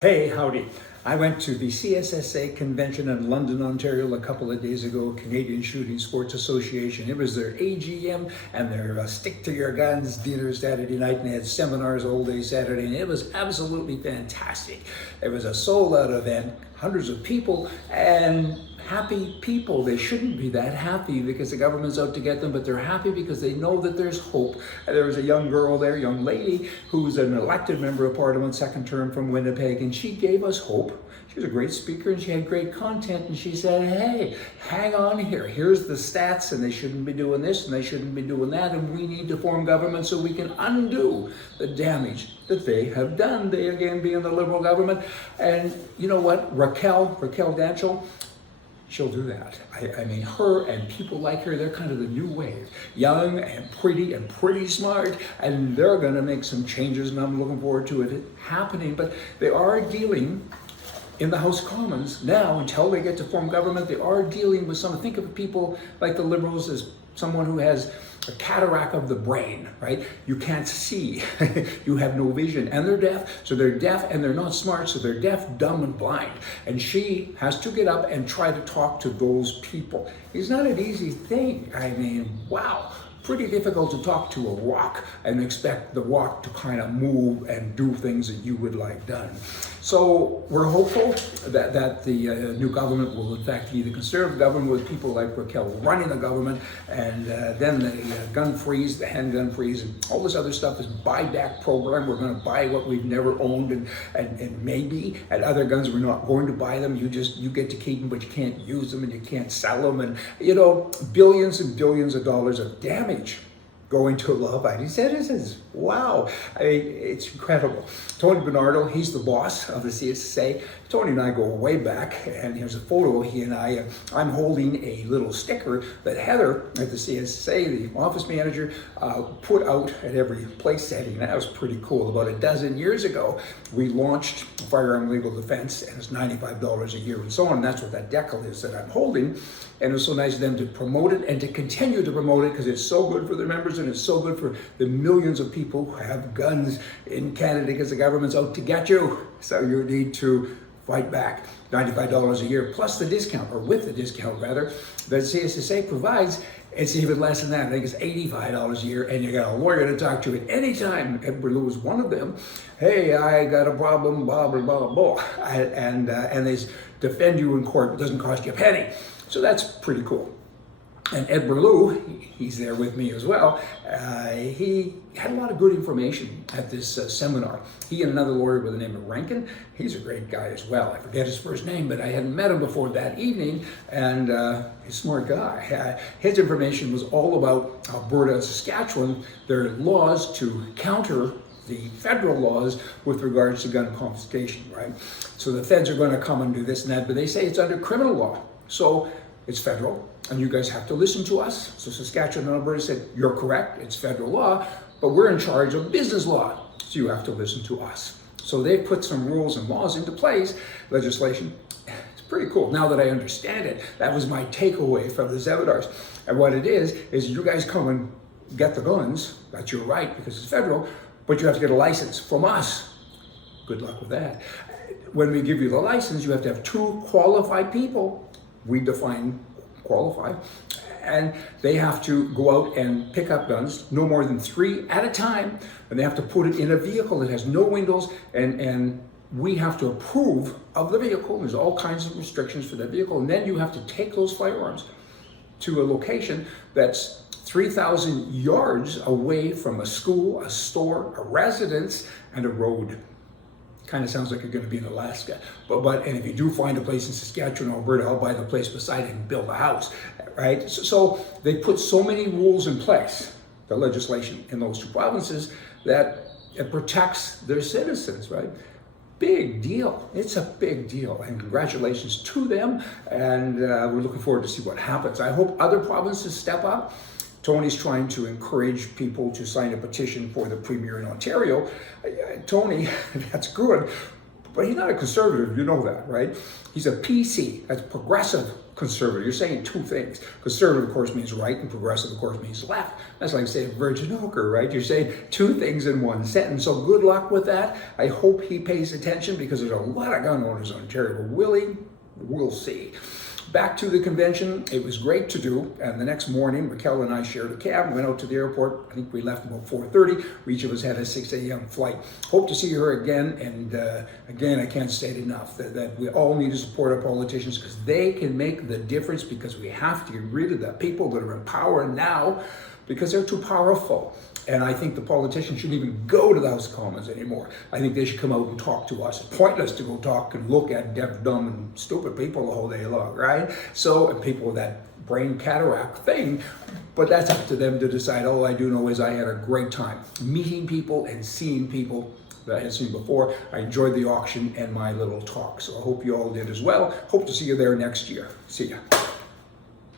Hey, howdy. I went to the CSSA Convention in London, Ontario a couple of days ago, Canadian Shooting Sports Association. It was their AGM and their Stick to Your Guns dinner Saturday night, and they had seminars all day Saturday, and it was absolutely fantastic. It was a sold-out event, hundreds of people, and happy people. They shouldn't be that happy because the government's out to get them, but they're happy because they know that there's hope. And there was a young girl there, young lady, who's an elected member of Parliament, second term from Winnipeg, and she gave us hope. She was a great speaker and she had great content, and she said, hey, hang on here. Here's the stats, and they shouldn't be doing this and they shouldn't be doing that, and we need to form government so we can undo the damage that they have done. They again being the Liberal government. And you know what? Raquel Dancho, she'll do that. I mean, her and people like her, they're kind of the new wave. Young and pretty smart, and they're gonna make some changes, and I'm looking forward to it happening. But they are dealing in the House of Commons now, until they get to form government, they are dealing with some, think of people like the Liberals as someone who has a cataract of the brain, right? You can't see, you have no vision, and they're deaf, so they're deaf, and they're not smart, so they're deaf, dumb, and blind. And she has to get up and try to talk to those people. It's not an easy thing. I mean, wow. Pretty difficult to talk to a rock and expect the rock to kind of move and do things that you would like done. So we're hopeful that the new government will in fact be the Conservative government with people like Raquel running the government, and then the gun freeze, the handgun freeze, and all this other stuff, this buyback program. We're going to buy what we've never owned, and maybe at other guns we're not going to buy them. You get to keep them, but you can't use them and you can't sell them, and you know, billions and billions of dollars of damage going to law-abiding citizens. Wow, it's incredible. Tony Bernardo, he's the boss of the CSSA. Tony and I go way back, and here's a photo. He and I'm holding a little sticker that Heather at the CSSA, the office manager, put out at every place setting. That was pretty cool. About a dozen years ago, we launched firearm legal defense, and it's $95 a year and so on. That's what that decal is that I'm holding. And it was so nice of them to promote it and to continue to promote it, because it's so good for their members and it's so good for the millions of people who have guns in Canada, because the government's out to get you. So you need to fight back. $95 a year plus the discount, or with the discount rather, that CSSA provides. It's even less than that. I think it's $85 a year, and you got a lawyer to talk to at any time. Ballou is one of them. Hey, I got a problem, blah, blah, blah, blah. And they defend you in court. It doesn't cost you a penny. So that's pretty cool. And Ballou, he's there with me as well. He had a lot of good information at this seminar. He and another lawyer by the name of Rankin, he's a great guy as well. I forget his first name, but I hadn't met him before that evening, and he's a smart guy. His information was all about Alberta and Saskatchewan, their laws to counter the federal laws with regards to gun confiscation, right? So the feds are going to come and do this and that, but they say it's under criminal law. So it's federal, and you guys have to listen to us. So Saskatchewan and Alberta said, you're correct, it's federal law, but we're in charge of business law, so you have to listen to us. So they put some rules and laws into place, legislation. It's pretty cool. Now that I understand it, that was my takeaway from the seminars. And what it is you guys come and get the guns, that's your right because it's federal, but you have to get a license from us. Good luck with that. When we give you the license, you have to have 2 qualified people. We define qualified, and they have to go out and pick up guns, no more than 3 at a time, and they have to put it in a vehicle that has no windows, and we have to approve of the vehicle. There's all kinds of restrictions for that vehicle, and then you have to take those firearms to a location that's 3,000 yards away from a school, a store, a residence, and a road. Kind of sounds like you're going to be in Alaska, and if you do find a place in Saskatchewan or Alberta, I'll buy the place beside it and build a house, right? So they put so many rules in place, the legislation in those 2 provinces, that it protects their citizens, right? Big deal. It's a big deal, and congratulations to them, and we're looking forward to see what happens. I hope other provinces step up. Tony's trying to encourage people to sign a petition for the Premier in Ontario. Tony, that's good, But he's not a conservative, you know that, right? He's a PC, that's progressive conservative. You're saying two things. Conservative, of course, means right, and progressive, of course, means left. That's like saying virgin ochre, right? You're saying two things in one sentence. So good luck with that. I hope he pays attention because there's a lot of gun owners in Ontario. But will he? We'll see. Back to the convention, it was great to do, and the next morning, Raquel and I shared a cab, went out to the airport. I think we left about 4:30. Each of us had a 6 a.m. flight. Hope to see her again, and again, I can't state enough that we all need to support our politicians because they can make the difference, because we have to get rid of the people that are in power now because they're too powerful. And I think the politicians shouldn't even go to the House of Commons anymore. I think they should come out and talk to us. It's pointless to go talk and look at deaf, dumb, and stupid people the whole day long, right? So, and people with that brain cataract thing, but that's up to them to decide. All I do know is I had a great time meeting people and seeing people that I had seen before. I enjoyed the auction and my little talk. So I hope you all did as well. Hope to see you there next year. See ya.